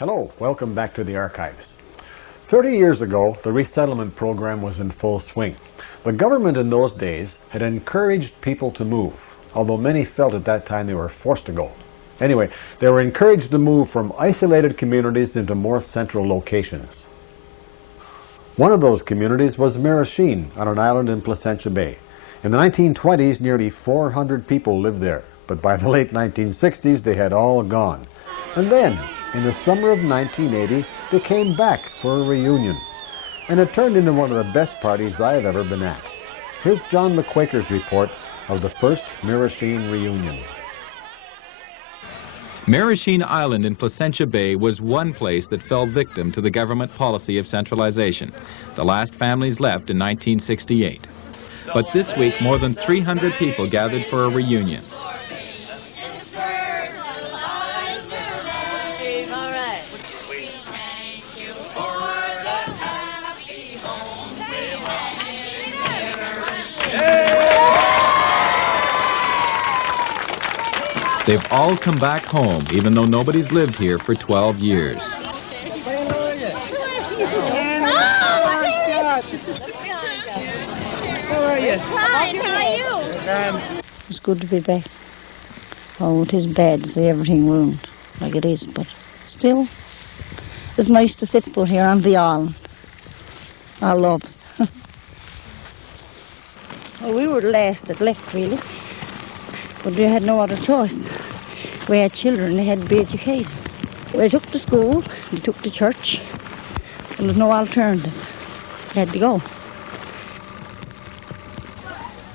Hello, welcome back to the archives. 30 years ago, the resettlement program was in full swing. The government in those days had encouraged people to move, although many felt at that time they were forced to go. Anyway, they were encouraged to move from isolated communities into more central locations. One of those communities was Merasheen, on an island in Placentia Bay. In the 1920s, nearly 400 people lived there, but by the late 1960s, they had all gone. And then, in the summer of 1980, they came back for a reunion. And it turned into one of the best parties I've ever been at. Here's John McQuaker's report of the first Merasheen Reunion. Merasheen Island in Placentia Bay was one place that fell victim to the government policy of centralization. The last families left in 1968. But this week, more than 300 people gathered for a reunion. They've all come back home, even though nobody's lived here for 12 years. How are you? Fine, how are you? It's good to be back. Oh, it is bad to see everything ruined like it is, but still, it's nice to sit put here on the island. I love it. Well, we were the last that left, really. But we had no other choice. We had children, they had to be educated. They took to school, they took to church. There was no alternative. They had to go.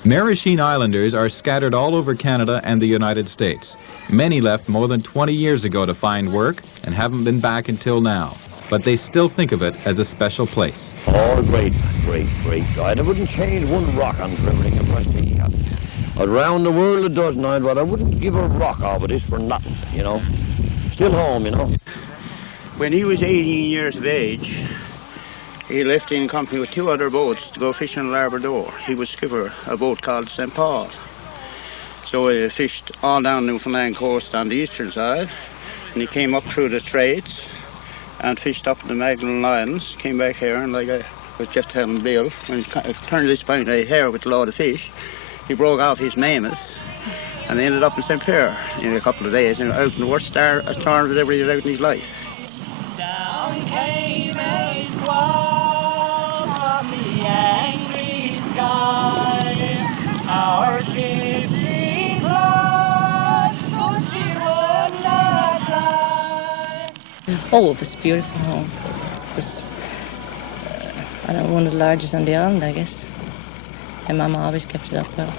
Merasheen Islanders are scattered all over Canada and the United States. Many left more than 20 years ago to find work and haven't been back until now. But they still think of it as a special place. Oh, great, great, great. I wouldn't change one rock on for everything in Prestige. Around the world it does now, but I wouldn't give a rock off of this for nothing, you know. Still home, you know. When he was 18 years of age, he left in company with 2 other boats to go fishing in Labrador. He was skipper of a boat called St. Paul. So he fished all down Newfoundland coast on the eastern side, and he came up through the straits and fished up in the Magdalen Islands, came back here, and like I was just telling Bill, when he turned this point right here with a load of fish, he broke off his mammoth, and they ended up in St. Pierre in a couple of days, and out in the worst storm that ever he had out in his life. Down came a squall from the angry sky. Our ship she flies, but she would not fly. Oh, it was a beautiful home. It was, I don't know, one of the largest on the island, I guess. And Mama always kept it up well.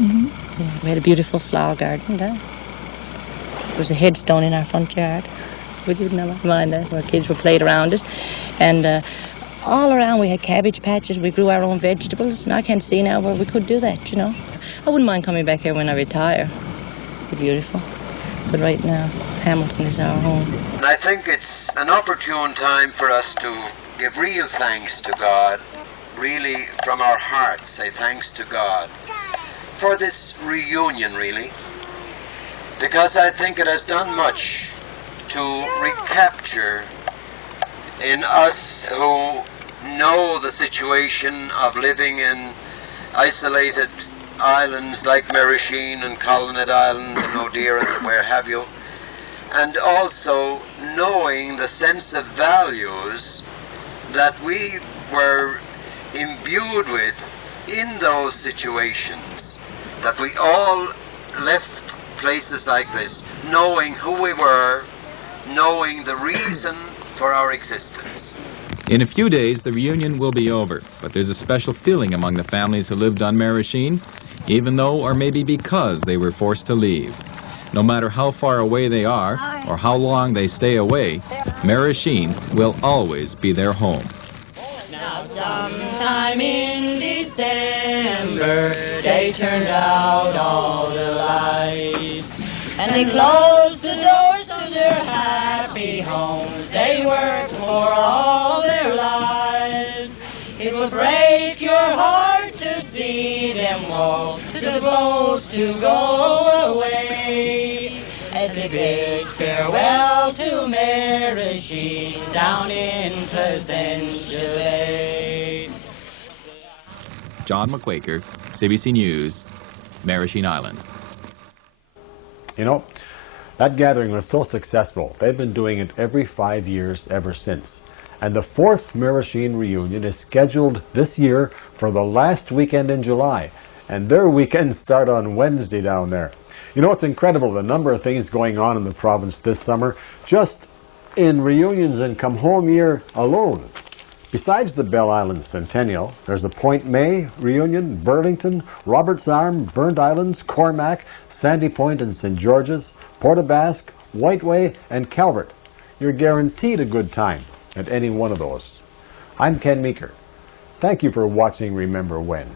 Yeah, we had a beautiful flower garden there. There was a headstone in our front yard. We didn't mind that. Our kids were playing around it. And all around we had cabbage patches. We grew our own vegetables. And I can't see now where we could do that, you know. I wouldn't mind coming back here when I retire. It'd be beautiful. But right now, Hamilton is our home. And I think it's an opportune time for us to give real thanks to God. Really, from our hearts, say thanks to God for this reunion, really, because I think it has done much to recapture in us who know the situation of living in isolated islands like Merasheen and Colonnet Island and O'Dear and where have you, and also knowing the sense of values that we were imbued with in those situations, that we all left places like this knowing who we were, knowing the reason for our existence. In a few days, the reunion will be over, but there's a special feeling among the families who lived on Merasheen, even though or maybe because they were forced to leave. No matter how far away they are or how long they stay away, Merasheen will always be their home. Now sometime in December they turned out all the lights, and they closed the doors to their happy homes. They worked for all their lives. It would break your heart to see them walk to the boats to go away. At a big farewell to Merasheen down in Placentia Bay. John McQuaker, CBC News, Merasheen Island. You know, that gathering was so successful, they've been doing it every 5 years ever since. And the 4th Merasheen Reunion is scheduled this year for the last weekend in July. And their weekends start on Wednesday down there. You know, it's incredible the number of things going on in the province this summer, just in reunions and come home year alone. Besides the Bell Island Centennial, there's the Point May reunion, Burlington, Roberts Arm, Burnt Islands, Cormac, Sandy Point and St. George's, Port aux Basques, Whiteway and Calvert. You're guaranteed a good time at any one of those. I'm Ken Meeker. Thank you for watching Remember When.